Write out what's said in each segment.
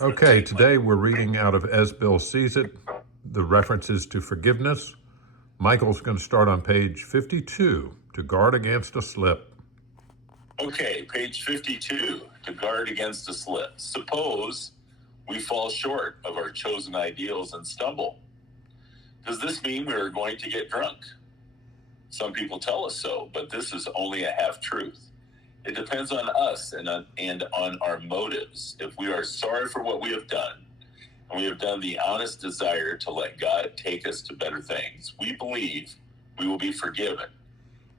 Okay, today we're reading out of As Bill Sees It, the references to forgiveness. Michael's going to start on page 52, to guard against a slip. Okay, page 52, to guard against a slip. Suppose we fall short of our chosen ideals and stumble. Does this mean we are going to get drunk? Some people tell us so, but this is only a half-truth. It depends on us and on our motives. If we are sorry for what we have done, and we have done the honest desire to let God take us to better things, we believe we will be forgiven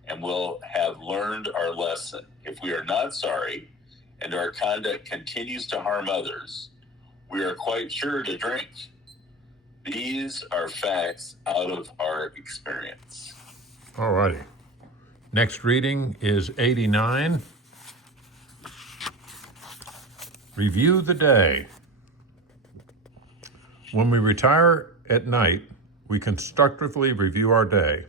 and will have learned our lesson. If we are not sorry and our conduct continues to harm others, we are quite sure to drink. These are facts out of our experience. All righty. Next reading is 89. Review the day. When we retire at night, we constructively review our day.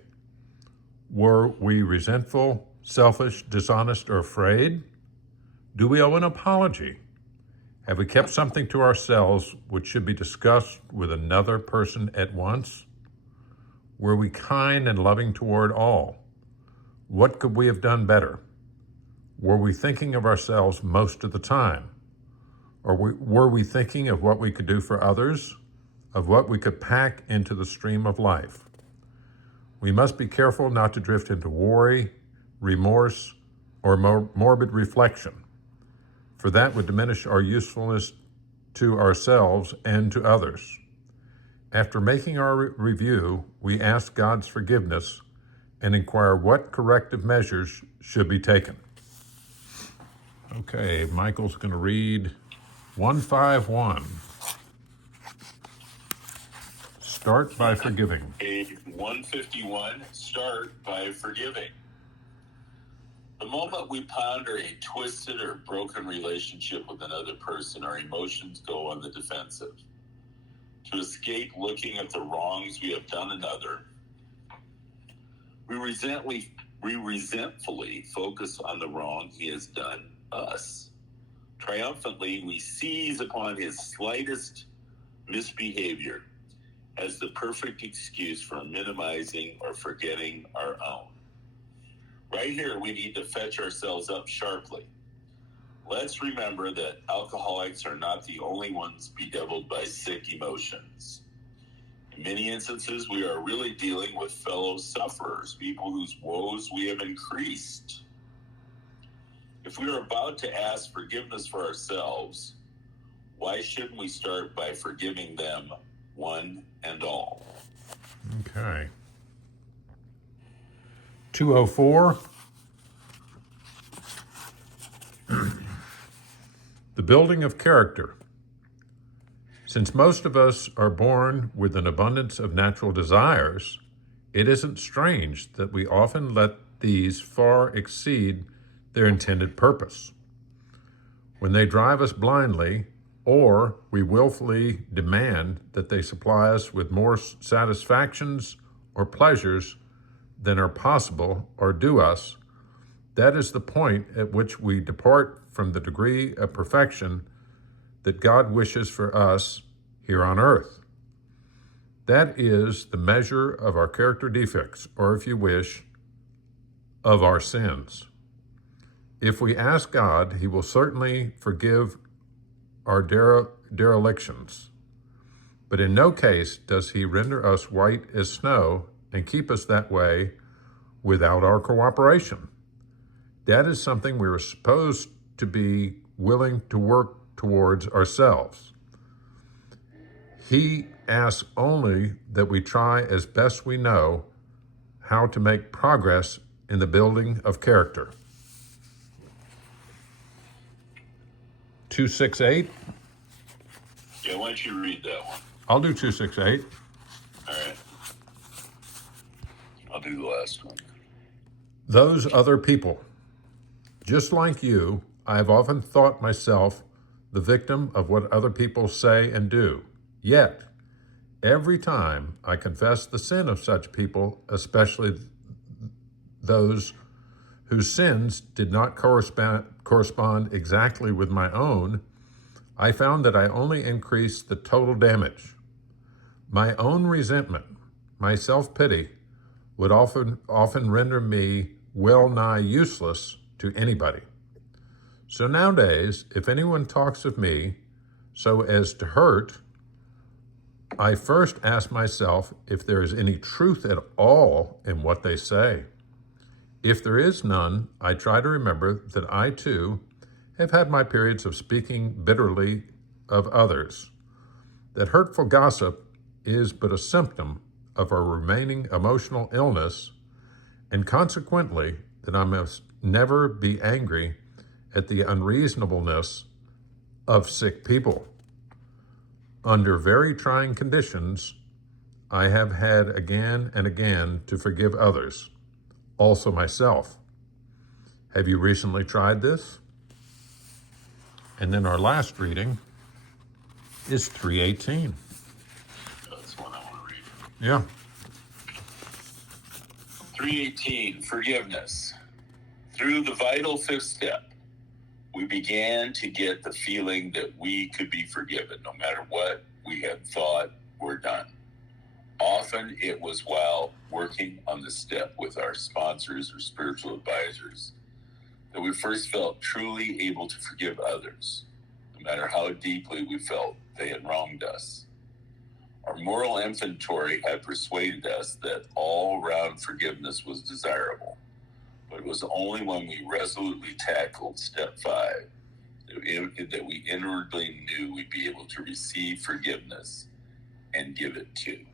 Were we resentful, selfish, dishonest, or afraid? Do we owe an apology? Have we kept something to ourselves which should be discussed with another person at once? Were we kind and loving toward all? What could we have done better? Were we thinking of ourselves most of the time? Or were we thinking of what we could do for others, of what we could pack into the stream of life? We must be careful not to drift into worry, remorse, or morbid reflection, for that would diminish our usefulness to ourselves and to others. After making our review, we ask God's forgiveness and inquire what corrective measures should be taken. Okay, Michael's going to read 151. Start by forgiving. Page 151, start by forgiving. The moment we ponder a twisted or broken relationship with another person, our emotions go on the defensive. To escape looking at the wrongs we have done another, we resentfully focus on the wrong he has done us. Triumphantly, we seize upon his slightest misbehavior as the perfect excuse for minimizing or forgetting our own. Right here, we need to fetch ourselves up sharply. Let's remember that alcoholics are not the only ones bedeviled by sick emotions. In many instances, we are really dealing with fellow sufferers, people whose woes we have increased. If we are about to ask forgiveness for ourselves, why shouldn't we start by forgiving them one and all? Okay. 204. The building of character. Since most of us are born with an abundance of natural desires, it isn't strange that we often let these far exceed their intended purpose. When they drive us blindly, or we willfully demand that they supply us with more satisfactions or pleasures than are possible or due us, that is the point at which we depart from the degree of perfection that God wishes for us here on earth. That is the measure of our character defects, or if you wish, of our sins. If we ask God, he will certainly forgive our derelictions. But in no case does he render us white as snow and keep us that way without our cooperation. That is something we are supposed to be willing to work towards ourselves. He asks only that we try as best we know how to make progress in the building of character. 268. Yeah, why don't you read that one? I'll do 268. All right. I'll do the last one. Those other people. Just like you, I have often thought myself the victim of what other people say and do. Yet, every time I confess the sin of such people, especially those whose sins did not correspond exactly with my own, I found that I only increased the total damage. My own resentment, my self-pity, would often render me well nigh useless to anybody. So nowadays, if anyone talks of me so as to hurt, I first ask myself if there is any truth at all in what they say. If there is none, I try to remember that I too have had my periods of speaking bitterly of others, that hurtful gossip is but a symptom of our remaining emotional illness, and consequently that I must never be angry at the unreasonableness of sick people. Under very trying conditions, I have had again and again to forgive others, also myself. Have you recently tried this? And then our last reading is 3:18. That's one I want to read. Yeah. 3:18, forgiveness. Through the vital fifth step, we began to get the feeling that we could be forgiven no matter what we had thought or done. Often it was while working on the step with our sponsors or spiritual advisors that we first felt truly able to forgive others, no matter how deeply we felt they had wronged us. Our moral inventory had persuaded us that all-round forgiveness was desirable, but it was only when we resolutely tackled step 5 that we inwardly knew we'd be able to receive forgiveness and give it too.